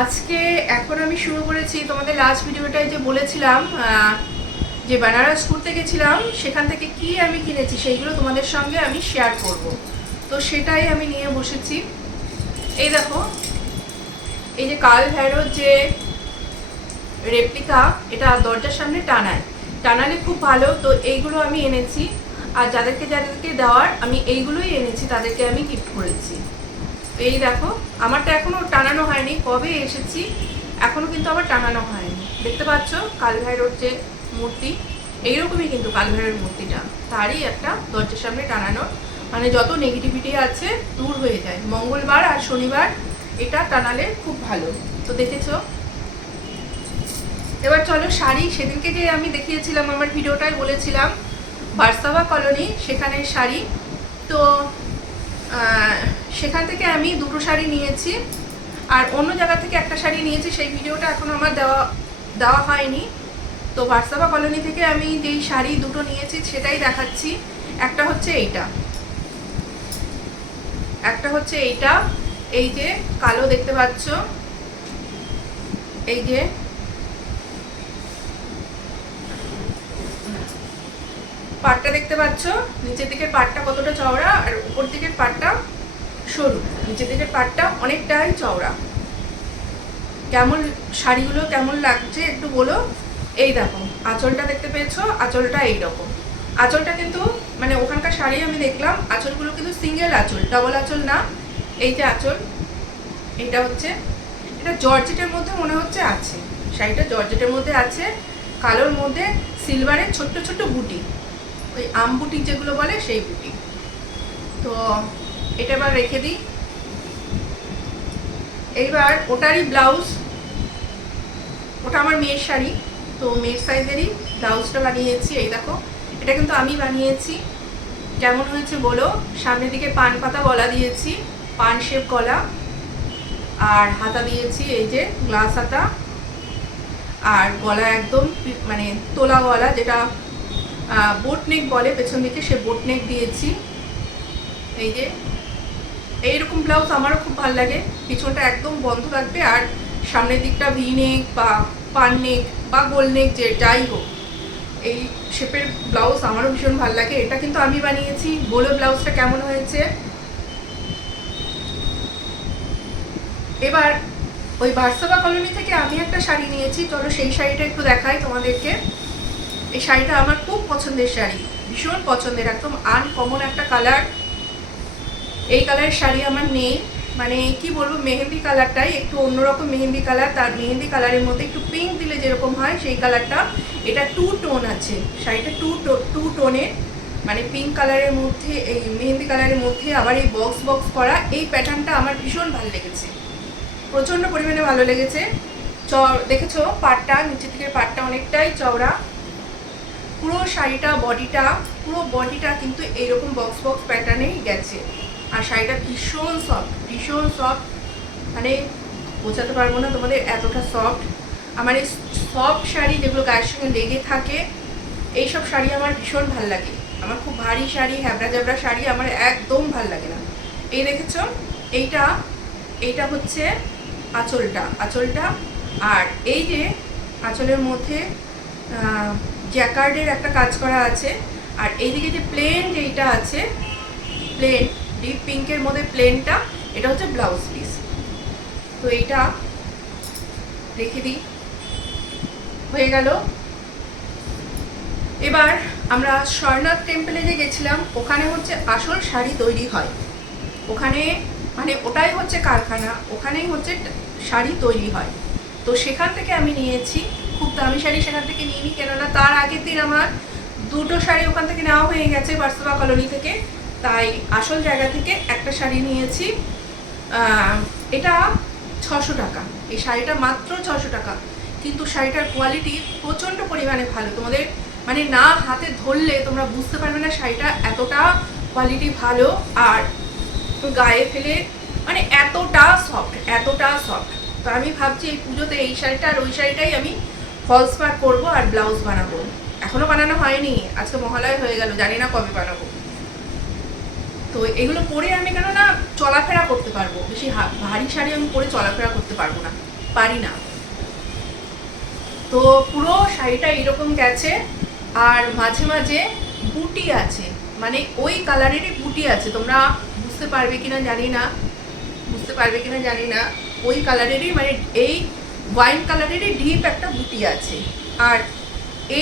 আজকে এখন আমি শুরু করেছি তোমাদের লাস্ট ভিডিওটায় যে বলেছিলাম যে বেনারস ঘুরতে গেছিলাম, সেখান থেকে কি আমি কিনেছি সেইগুলো তোমাদের সঙ্গে আমি শেয়ার করব। তো সেটাই আমি নিয়ে বসেছি। এই দেখো, এই যে কাল ভ্যারোর যে রেপ্লিকা এটা দরজার সামনে টানায়। টানালে খুব ভালো, তো এইগুলো আমি এনেছি। আর যাদেরকে যাদেরকে দেওয়ার, আমি এইগুলোই এনেছি, তাদেরকে আমি গিফট করেছি। এই দেখো, আমারটা এখনও টানানো হয়নি, কবে এসেছি, এখনও কিন্তু আবার টানানো হয়নি। দেখতে পাচ্ছ কালভাইরোর যে মূর্তি, এইরকমই কিন্তু কালভাইরোর মূর্তিটা। তারই একটা দরজার সামনে টানানো। মানে যত নেগেটিভিটি আছে, দূর হয়ে যায়। মঙ্গলবার আর শনিবার এটা টানালে খুব ভালো। তো দেখেছ? এবার চলো শাড়ি, সেদিনকে যে আমি দেখিয়েছিলাম, আমার ভিডিওটায় বলেছিলাম, বার্সাবা কলোনি, সেখানে শাড়ি। তো সেখান থেকে আমি দুটো শাড়ি নিয়েছি। আর অন্য জায়গা থেকে একটা শাড়ি নিয়েছি, সেই ভিডিওটা এখন আমার দেওয়া দেওয়া হয়নি। তো বার্সাবা কলোনি থেকে আমি যেই শাড়ি দুটো নিয়েছি, সেটাই দেখাচ্ছি। একটা হচ্ছে এইটা। একটা হচ্ছে এইটা, এই যে কালো দেখতে পাচ্ছ। এই যে পাটটা দেখতে পাচ্ছ? নিচের দিকের পাটটা কতটা চওড়া, আর উপর দিকের পাটটা সরু, নিচের দিকের পাটটা অনেকটাই চওড়া। কেমন শাড়িগুলো কেমন লাগছে একটু বলো? এই দেখো, আঁচলটা দেখতে পেয়েছ? আঁচলটা এইরকম। আঁচলটা কিন্তু মানে ওখানকার শাড়ি আমি দেখলাম, আঁচলগুলো কিন্তু সিঙ্গেল আঁচল ডবল আঁচল না। এই যে আঁচল এটা হচ্ছে, এটা জর্জেটের মধ্যে মনে হচ্ছে আছে। শাড়িটা জর্জেটের মধ্যে আছে, কালোর মধ্যে সিলভারের ছোট্ট ছোট্ট বুটি। ওই আম বুটি যেগুলো বলে সেই বুটি। তো এটা এবার রেখে দিই। এইবার ওটারই ব্লাউজ, ওটা আমার মেয়ের শাড়ি, তো মেয়ের সাইজেরই ব্লাউজটা বানিয়েছি, এই দেখো। এটা কিন্তু আমি বানিয়েছি। কেমন হয়েছে বলো, সামনের দিকে পান পাতা গলা দিয়েছি, পান শেপ গলা, আর হাতা দিয়েছি এই যে গ্লাস হাতা, আর গলা একদম মানে তোলা গলা, যেটা বোট নেক বলে, পেছন দিকে সে বোট নেক দিয়েছি। এই যে এইরকম ব্লাউজ আমারও খুব ভালো লাগে। পিছনটা একদম বন্ধ থাকবে আর সামনের দিকটা ভি নেক বা পান নেক বা গোল নেক যে যাই হোক, এই শেপের ব্লাউজ আমারও ভীষণ ভালো লাগে। এটা কিন্তু আমি বানিয়েছি। বলো ব্লাউজটা কেমন হয়েছে? এবার ওই বার্সাবা কলোনি থেকে আমি একটা শাড়ি নিয়েছি। চলো সেই শাড়িটা একটু দেখাই তোমাদেরকে। এই শাড়িটা আমার খুব পছন্দের শাড়ি, ভীষণ পছন্দের, একদম আনকমন একটা কালার এই কালারের শাড়ি আমার নেই। মানে কি বলব, মেহেন্দি কালারটাই একটু অন্যরকম মেহেন্দি কালার। তার মেহেন্দি কালারের মধ্যে একটু পিঙ্ক দিলে যেরকম হয়, সেই কালারটা। এটা টু টোন আছে। শাড়িটা টু টু টোনের মানে পিঙ্ক কালারের মধ্যে, এই মেহেন্দি কালারের মধ্যে আবার এই বক্স বক্স করা এই প্যাটার্নটা আমার ভীষণ ভালো লেগেছে। প্রচণ্ড পরিমাণে ভালো লেগেছে। চ, দেখেছ, পাটটা, নিচের থেকে পাটটা অনেকটাই চওড়া। পুরো শাড়িটা বডিটা পুরো বডিটা কিন্তু এইরকম বক্স বক্স প্যাটার্নেই গেছে। আর শাড়িটা ভীষণ সফট ভীষণ সফট মানে বোঝাতে পারব না তোমাদের এতটা সফট আমার এই সফট শাড়ি যেগুলো গায়ের সঙ্গে লেগে থাকে, এইসব শাড়ি আমার ভীষণ ভালো লাগে। আমার খুব ভারী শাড়ি হ্যাবড়া জ্যাবড়া শাড়ি আমার একদম ভালো লাগে না। এই দেখেছ? এইটা এইটা হচ্ছে আঁচলটা আঁচলটা। আর এই যে আঁচলের মধ্যে জ্যাকার্ডের একটা কাজ করা আছে। আর এইদিকে যে প্লেন যেইটা আছে প্লেন ডিপ পিঙ্কের মধ্যে প্লেনটা এটা হচ্ছে ব্লাউজ পিস তো এইটা রেখে দিই। হয়ে গেল। এবার আমরা স্বর্ণাথ টেম্পলে যে গেছিলাম, ওখানে হচ্ছে আসল শাড়ি তৈরি হয়। ওখানে মানে ওটাই হচ্ছে কারখানা, ওখানেই হচ্ছে শাড়ি তৈরি হয়। তো সেখান থেকে আমি নিয়েছি, খুব দামি শাড়ি সেখান থেকে নিয়ে নিই কেননা তার আগের দিন আমার দুটো শাড়ি ওখান থেকে নেওয়া হয়ে গেছে বার্সবা কলোনি থেকে। তাই আসল জায়গা থেকে একটা শাড়ি নিয়েছি। এটা ছশো টাকা। এই শাড়িটা মাত্র ছশো টাকা। কিন্তু শাড়িটার কোয়ালিটি প্রচণ্ড পরিমাণে ভালো। তোমাদের মানে না হাতে ধরলে তোমরা বুঝতে পারবে না শাড়িটা এতটা কোয়ালিটি ভালো আর গায়ে ফেলে মানে এতটা সফট এতটা সফট তো আমি ভাবছি এই পুজোতে এই শাড়িটা আর ওই শাড়িটাই আমি ফলস পার্ট করব আর ব্লাউজ বানাবো। এখনও বানানো হয়নি। আজকে মহালয় হয়ে গেল। জানি না কবে বানাবো। তো এগুলো পরে আমি কেন না চলাফেরা করতে পারব। বেশি ভারী শাড়ি আমি পরে চলাফেরা করতে পারব না। পারি না। তো পুরো শাড়িটা এরকম গেছে, আর মাঝে মাঝে বুটি আছে। মানে ওই কালারেরই বুটি আছে। তোমরা বুঝতে পারবে কিনা জানি না। বুঝতে পারবে কিনা জানি না। ওই কালারেরই মানে এই ওয়াইন কালারেরই ডিপ একটা বুটি আছে। আর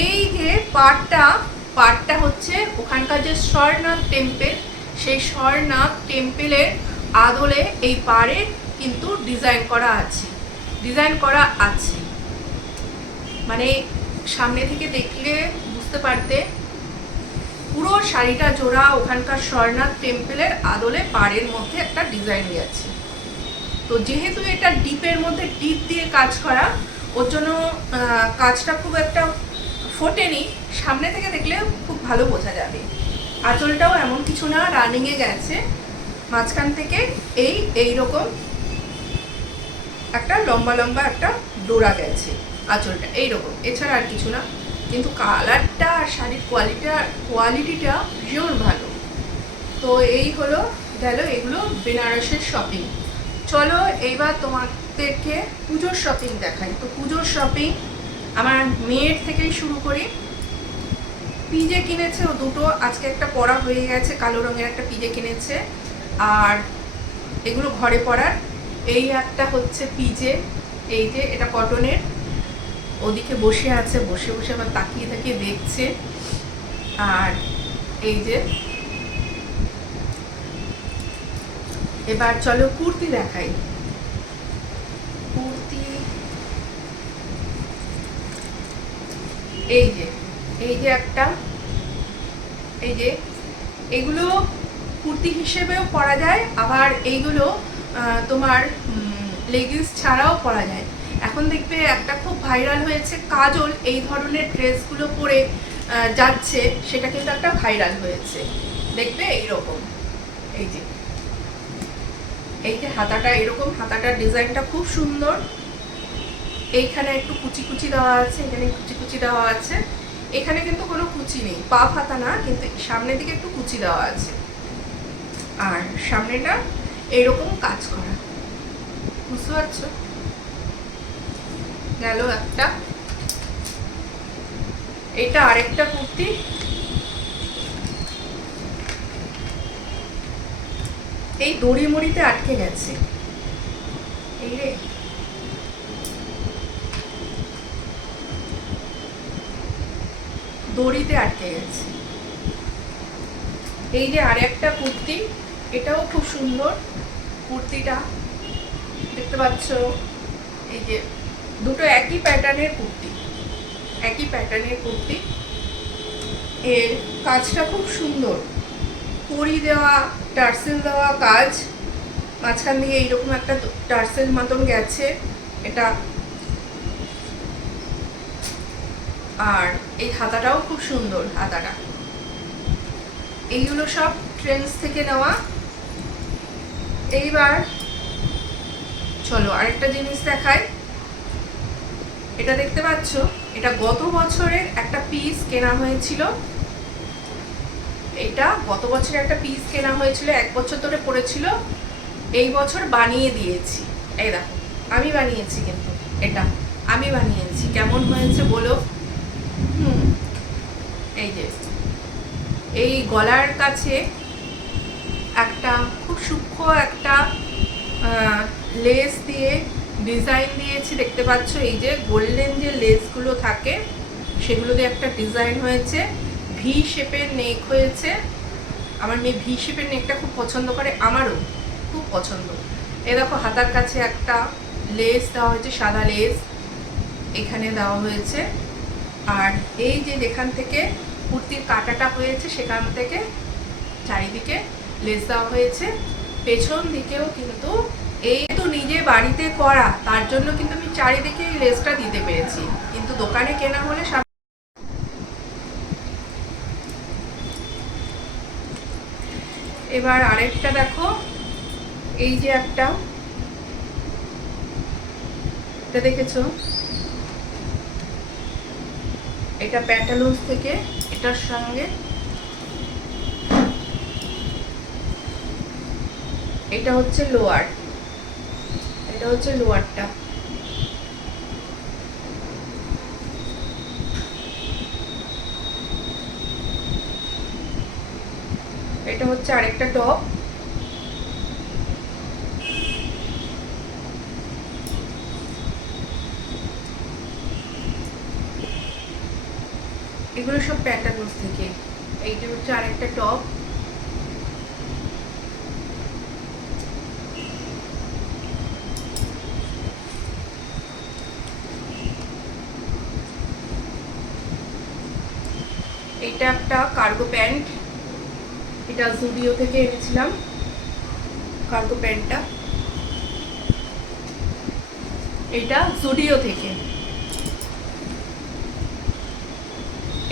এই যে পাটটা পাটটা হচ্ছে ওখানকার যে স্বরনাথ টেম্পেল সেই স্বরনাথ টেম্পেলের আদলে এই পাড়ে কিন্তু ডিজাইন করা আছে। ডিজাইন করা আছে। মানে সামনে থেকে দেখলে বুঝতে পারতে, পুরো শাড়িটা জোড়া ওখানকার স্বর্ণাথ টেম্পেলের আদলে পাড়ের মধ্যে একটা ডিজাইন আছে তো যেহেতু এটা ডিপের মধ্যে ডিপ দিয়ে কাজ করা, ওর জন্য কাজটা খুব একটা ফোটেনি। সামনে থেকে দেখলে খুব ভালো বোঝা যাবে। আঁচলটাও এমন কিছু না রানিংয়ে গেছে। মাঝখান থেকে এই এই রকম একটা লম্বা লম্বা একটা ডোরা গেছে আঁচলটা এইরকম এছাড়া আর কিছু না। কিন্তু কালারটা আর শাড়ির কোয়ালিটিটা কোয়ালিটিটা ভীষণ ভালো। তো এই হলো, গেল এগুলো বেনারসের শপিং চলো এইবার তোমাদেরকে পুজোর শপিং দেখাই। তো পুজোর শপিং আমার মেয়ের থেকেই শুরু করি। পিজে কিনেছে, ও দুটো। আজকে একটা পরা হয়ে গেছে, কালো রঙের একটা পিজে কিনেছে। আর এগুলো ঘরে পরার এই একটা হচ্ছে পিজে, এই যে এটা কটনের। ওদিকে বসে আছে, বসে বসে আবার তাকিয়ে তাকিয়ে দেখছে। আর এই যে এবার চলো কুর্তি দেখাই। কুর্তি, এই যে এই যে একটা, এই যে, এগুলো কুর্তি হিসেবেও পরা যায়, আবার এইগুলো তোমার লেগিংস ছাড়াও পরা যায়। এখন দেখবে একটা খুব ভাইরাল হয়েছে, কাজল এই ধরনের ড্রেসগুলো পরে যাচ্ছে, সেটা কিন্তু একটা ভাইরাল হয়েছে। দেখবে এইরকম। এই যে এই যে হাতাটা, এরকম হাতাটার ডিজাইনটা খুব সুন্দর। এইখানে একটু কুচি কুচি দেওয়া আছে, এখানে কুচি কুচি দেওয়া আছে। এখানে কিন্তু কোনো কুচি নেই, পা ফাতা না, কিন্তু সামনের দিকে একটু কুচি দেওয়া আছে। আর সামনেটা এরকম কাজ করা। বুঝতে পারছ? গেল একটা। এটা আরেকটা কুর্তি। এই দড়ি মড়িতে আটকে গেছে। এই রে। দড়িতে আটকে গেছে। এই যে আরেকটা কুর্তি, এটাও খুব সুন্দর। কুর্তিটা, দেখতে পাচ্ছ? এই যে দুটো একই প্যাটার্নের কুর্তি, একই প্যাটার্নের কুর্তি। এর কাজটা খুব সুন্দর। কড়ি দেওয়া, টার্সেল দেওয়া কাজ, মাঝখান দিয়ে এইরকম একটা টার্সেল মতন গেছে। এটা আর এই হাতাটাও খুব সুন্দর হাতাটা এইগুলো সব ট্রেন্ডস থেকে নেওয়া। এইবার চলো আরেকটা জিনিস দেখায় এটা দেখতে পাচ্ছ? এটা গত বছরের একটা পিস কেনা হয়েছিল। এটা গত বছর একটা পিস কেনা হয়েছিল, এক বছর ধরে পড়েছিল। এই বছর বানিয়ে দিয়েছি। এই দেখো, আমি বানিয়েছি কিন্তু এটা। আমি বানিয়েছি। কেমন হয়েছে বলো? এই যে, এই গলার কাছে একটা খুব সূক্ষ্ম একটা লেস দিয়ে ডিজাইন দিয়েছি, দেখতে পাচ্ছ? এই যে গোল্ডেন যে লেসগুলো থাকে, সেগুলো দিয়ে একটা ডিজাইন হয়েছে। ভি শেপের নেক হয়েছে। আমার মেয়ে ভি শেপের নেকটা খুব পছন্দ করে, আমারও খুব পছন্দ। এ দেখো, হাতার কাছে একটা লেস দেওয়া হয়েছে, সাদা লেস এখানে দেওয়া হয়েছে। আর এই যে যেখান থেকে কুর্তির কাটাটা হয়েছে, সেখান থেকে চারিদিকে লেস দেওয়া হয়েছে। পেছন দিকেও কিন্তু এই তো নিজে বাড়িতে করা, তার জন্য কিন্তু আমি চারিদিকে এই লেসটা দিতে পেরেছি। কিন্তু দোকানে কেনা হলে এবার আরেকটা দেখো, এই যে একটা এটা দেখেছ? এটা প্যান্টালুন থেকে, এটার সঙ্গে এটা হচ্ছে লোয়ার, এটা হচ্ছে লোয়ারটা। এটা হচ্ছে আরেকটা টপ এগুলো সব প্যান্টালুন্স থেকে। এইটা হচ্ছে আরেকটা টপ এটা একটা কার্গো প্যান্ট এটা জুডিও থেকে এনেছিলাম। কার্গো প্যান্টটা এটা জুডিও থেকে।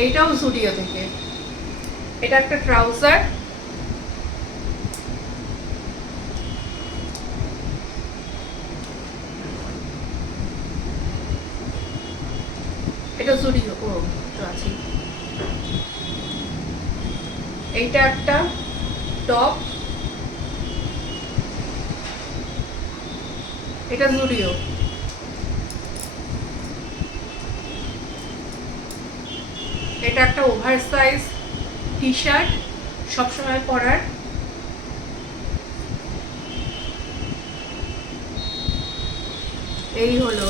এইটাও জুডিও থেকে। এটা একটা ট্রাউজার এটা জুডিও ও, তো আছে। এইটা একটা টপ এটা জুডিও এটা একটা ওভার সাইজ টি শার্ট সবসময় পরার। এই হলো।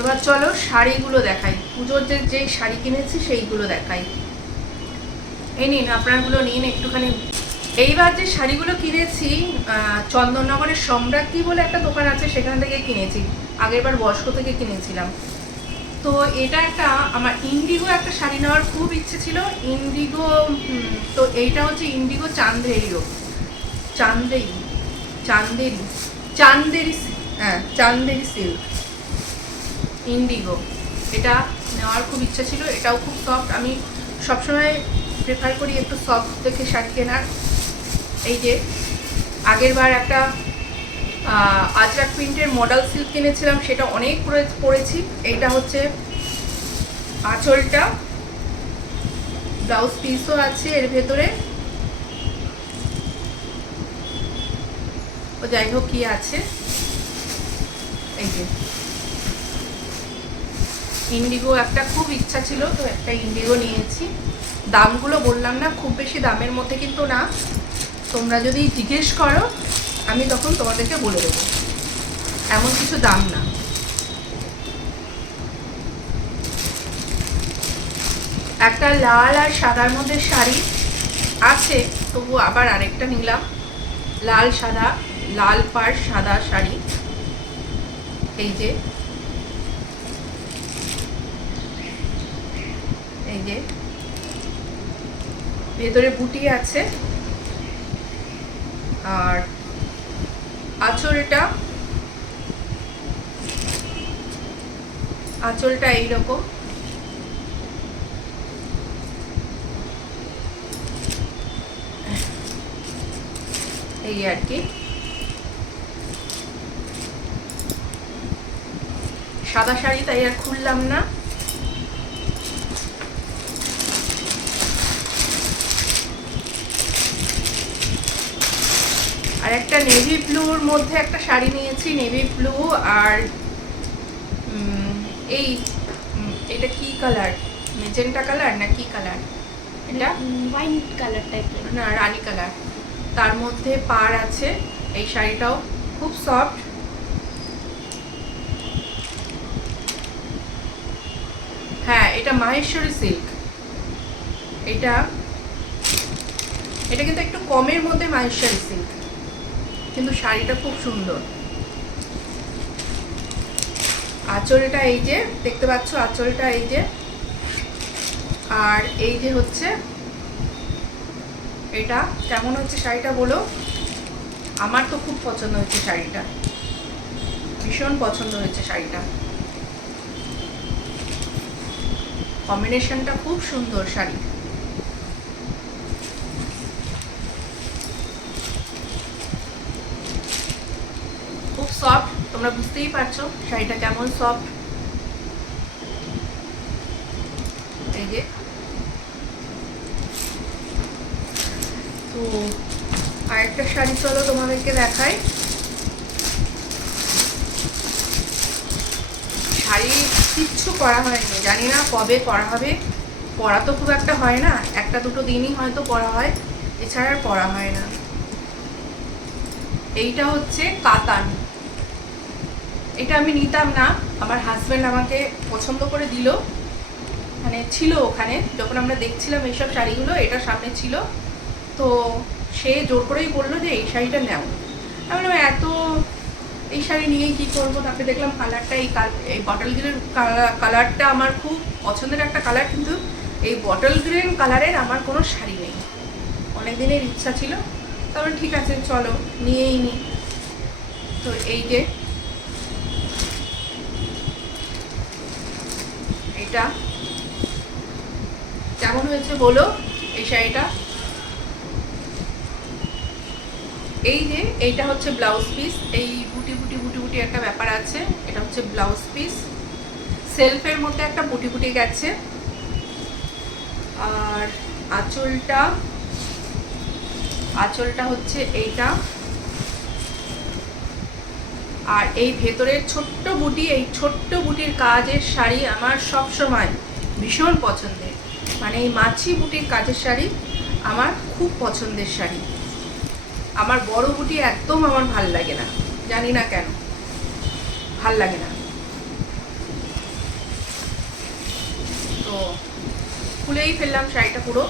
এবার চলো শাড়িগুলো দেখাই। পুজোর যে যেই শাড়ি কিনেছি সেইগুলো দেখাই। এই নিন, আপনারগুলো নিন একটুখানি। এইবার যে শাড়িগুলো কিনেছি চন্দননগরের সম্রাজ্ঞী বলে একটা দোকান আছে, সেখান থেকে কিনেছি। আগেরবার বস্ক থেকে কিনেছিলাম। তো এটা একটা, আমার ইন্ডিগো একটা শাড়ি নেওয়ার খুব ইচ্ছে ছিল। ইন্ডিগো তো এইটা হচ্ছে ইন্ডিগো চান্দেরিও। চান্দেরি চান্দেরি চান্দেরি হ্যাঁ চান্দেরি সিল্ক ইন্ডিগো এটা নেওয়ার খুব ইচ্ছা ছিল। এটাও খুব সফট আমি সবসময় প্রেফার করি একটু সফট দেখে শাড়ি কেনার। এই যে আগের বার একটা আজরাক প্রিন্টের মডেল সিল্ক কিনেছিলাম, সেটা অনেক পরে পরেছি। এইটা হচ্ছে আঁচলটা। ব্লাউজ পিসও আছে এর ভেতরে। ও যাই হোক, কি আছে? এই যে। ইন্ডিগো একটা খুব ইচ্ছা ছিল, তো একটা ইন্ডিগো নিয়েছি। দামগুলো বললাম না, খুব বেশি দামের মধ্যে কিন্তু না। তোমরা যদি জিজ্ঞেস করো আমি তখন তোমাদেরকে বলে দেবো। এমন কিছু দাম না। একটা লাল আর সাদার মধ্যে শাড়ি আছে, তবু আবার আরেকটা নিলাম। লাল সাদা, লাল পাড় সাদা শাড়ি। এই যে। এই যে। ভেতরে বুটি আছে। আর আঁচলটা আঁচলটা এইরকম। এই আর কি। সাদা শাড়ি তাই আর খুললাম না। আর একটা নেভি ব্লুর মধ্যে একটা শাড়ি নিয়েছি নেভি ব্লু আর এই এটা কি কালার মেজেন্টা কালার না কি কালার এটা? ওয়াইন কালার টাইপের না রানী কালার তার মধ্যে পার আছে এই শাড়িটাও খুব সফট হ্যাঁ এটা মাহেশ্বরী সিল্ক এটা এটা কিন্তু একটু কমের মধ্যে মাহেশ্বরী সিল্ক কিন্তু শাড়িটা খুব সুন্দর। আঁচলটা এই যে, দেখতে পাচ্ছ আঁচলটা এই যে। আর এই যে হচ্ছে, এটা কেমন হচ্ছে শাড়িটা বলো? আমার তো খুব পছন্দ হয়েছে শাড়িটা। ভীষণ পছন্দ হয়েছে শাড়িটা। কম্বিনেশনটা খুব সুন্দর শাড়ি খুব সফট তোমরা বুঝতেই পারছ, শাড়িটা কেমন সফট এই যে। তো আরেকটা শাড়ি চলো তোমাদেরকে দেখাই। শাড়ি কিচ্ছু করা হয়নি, জানি না কবে করা হবে। পড়া তো খুব একটা হয় না, একটা দুটো দিনই হয়তো পড়া হয়, এছাড়া আর পড়া হয় না। এইটা হচ্ছে কাতান। এটা আমি নিতাম না। আমার হাজব্যান্ড আমাকে পছন্দ করে দিল। মানে ছিল ওখানে। যখন আমরা দেখছিলাম এইসব শাড়িগুলো, এটা সামনে ছিল। তো সে জোর করেই বলল যে, এই শাড়িটা নেও। আমি এত, এই শাড়ি নিয়েই কী করব? তারপরে দেখলাম কালারটা এই এই বটল গ্রিন কালারটা আমার খুব পছন্দের একটা কালার কিন্তু এই বটল গ্রিন কালারের আমার কোনো শাড়ি নেই। অনেক দিনের ইচ্ছা ছিল। তারপরে ঠিক আছে, চলো, নিয়েই নি। তো এই যে এটা কেমন হয়েছে বলো এই শাড়িটা? এই যে, এইটা হচ্ছে ব্লাউজ পিস। এই বুটি বুটি বুটি বুটি একটা ব্যাপার আছে, এটা হচ্ছে ব্লাউজ পিস। সেলফের মধ্যে একটা বুটি বুটি গেছে। আর আঁচলটা আঁচলটা হচ্ছে এইটা। আর এই ভেতরের ছোট্ট বুটি, এই ছোট্ট বুটির কাজের শাড়ি আমার সব সময় ভীষণ পছন্দের। মানে এই মাছি বুটির কাজের শাড়ি আমার খুব পছন্দের শাড়ি। আমার বড় বুটি একদম আমার ভালো লাগে না, জানি না কেন। ভালো লাগে না। তো খুলেই ফেললাম শাড়িটা পুরো।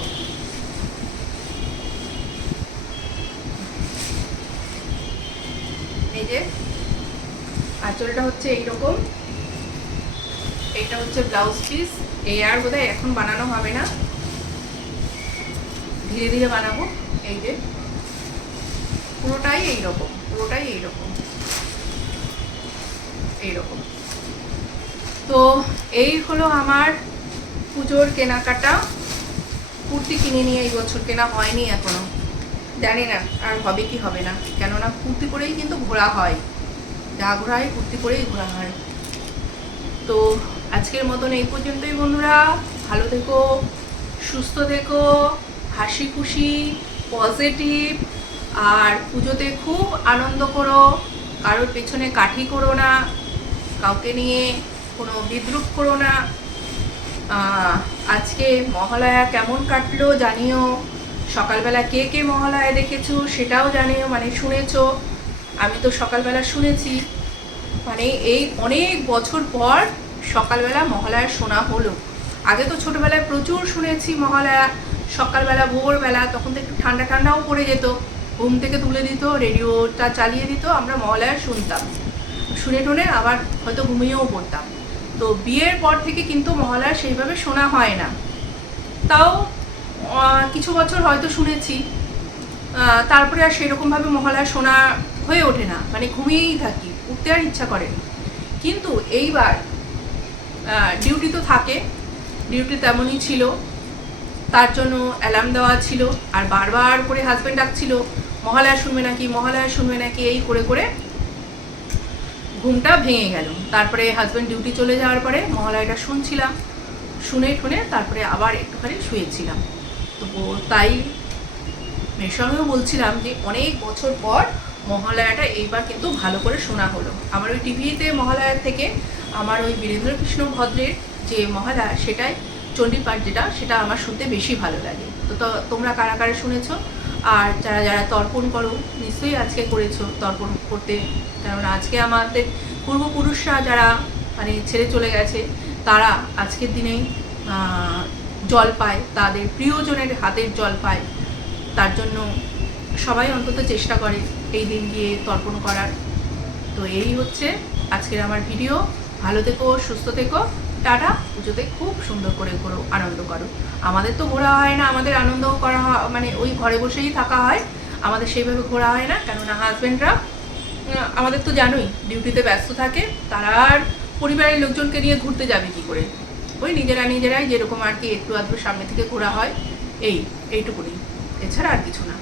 এই যে আঁচলটা হচ্ছে এইরকম। এইটা হচ্ছে ব্লাউজ পিস। এই আর বোধহয় এখন বানানো হবে না। ধীরে ধীরে বানাবো। এই যে। পুরোটাই এইরকম। পুরোটাই এইরকম। এইরকম। তো এই হলো আমার পুজোর কেনাকাটা। কুর্তি কিনে নিয়ে এই বছর কেনা হয়নি এখনও। জানি না আর হবে কি হবে না। কেননা কুর্তি পরেই কিন্তু ঘোরা হয়। যা ঘোরা হয় কুর্তি পরেই ঘোরা হয় তো আজকের মতন এই পর্যন্তই বন্ধুরা। ভালো থেকো, সুস্থ থেকো, হাসি খুশি পজিটিভ আর পুজোতে খুব আনন্দ করো। কারোর পেছনে কাঠি করো না, কাউকে নিয়ে কোনো বিদ্রুপ করো না। আজকে মহালয়া কেমন কাটলো জানিও। সকালবেলা কে কে মহালয়া দেখেছ সেটাও জানিও মানে শুনেছো। আমি তো সকালবেলা শুনেছি মানে এই অনেক বছর পর সকালবেলা মহালয়া শোনা হলো। আগে তো ছোটবেলায় প্রচুর শুনেছি মহালয়া, সকালবেলা, ভোরবেলা, তখন তো একটু ঠান্ডা ঠান্ডাও পড়ে যেত। ঘুম থেকে তুলে দিত, রেডিওটা চালিয়ে দিত, আমরা মহালয়া শুনতাম। শুনে টুনে আবার হয়তো ঘুমিয়েও পড়তাম। তো বিয়ের পর থেকে কিন্তু মহালয়া সেইভাবে শোনা হয় না। তাও কিছু বছর হয়তো শুনেছি। তারপরে আর সেরকমভাবে মহালয়া শোনা হয়ে ওঠে না মানে ঘুমিয়েই থাকি, উঠতে আর ইচ্ছা করে কিন্তু এইবার ডিউটি তো থাকে ডিউটি তেমনই ছিল, তার জন্য অ্যালার্ম দেওয়া ছিল, আর বারবার করে হাজব্যান্ড ডাকছিল, মহালয়া শুনবে নাকি, মহালয়া শুনবে নাকি, এই করে করে ঘুমটা ভেঙে গেল। তারপরে হাজব্যান্ড ডিউটি চলে যাওয়ার পরে মহালয়াটা শুনছিলাম, শুনে শুনে তারপরে আবার একটুখানি শুয়েছিলাম। তো তাই মেয়ের সঙ্গেও বলছিলাম যে অনেক বছর পর মহালয়াটা এইবার কিন্তু ভালো করে শোনা হলো। আমার ওই টিভিতে মহালয়ার থেকে আমার ওই বীরেন্দ্র কৃষ্ণ ভদ্রের যে মহালয়া সেটাই চণ্ডীপাঠ যেটা সেটা আমার শুনতে বেশি ভালো লাগে। তো তোমরা কারা কারা শুনেছো? আর যারা যারা তর্পণ করো নিশ্চয়ই আজকে করেছ তর্পণ করতে। কারণ আজকে আমাদের পূর্বপুরুষরা যারা মানে ছেড়ে চলে গেছে তারা আজকের আহ, জল পায় তাদের প্রিয়জনের হাতের জল পায়। তার জন্য সবাই অন্তত চেষ্টা করে এই দিন গিয়ে তর্পণ করার। তো এই হচ্ছে আজকের আমার ভিডিও। ভালো থেকো, সুস্থ থেকো, টাটা। পুজোতে খুব সুন্দর করে করো আনন্দ করো। আমাদের তো ঘোরা হয় না, আমাদের আনন্দ করা মানে ওই ঘরে বসেই থাকা হয়। আমাদের সেইভাবে ঘোরা হয় না, কেননা হাজব্যান্ডরা আমাদের তো জানোই ডিউটিতে ব্যস্ত থাকে, তারা আর পরিবারের লোকজনকে নিয়ে ঘুরতে যাবে কি করে? ওই নিজেরা নিজেরাই যেরকম আর কি একটু আধটু সামনে থেকে ঘোরা হয়, এই, এইটুকুনি। এছাড়া আর কিছু না।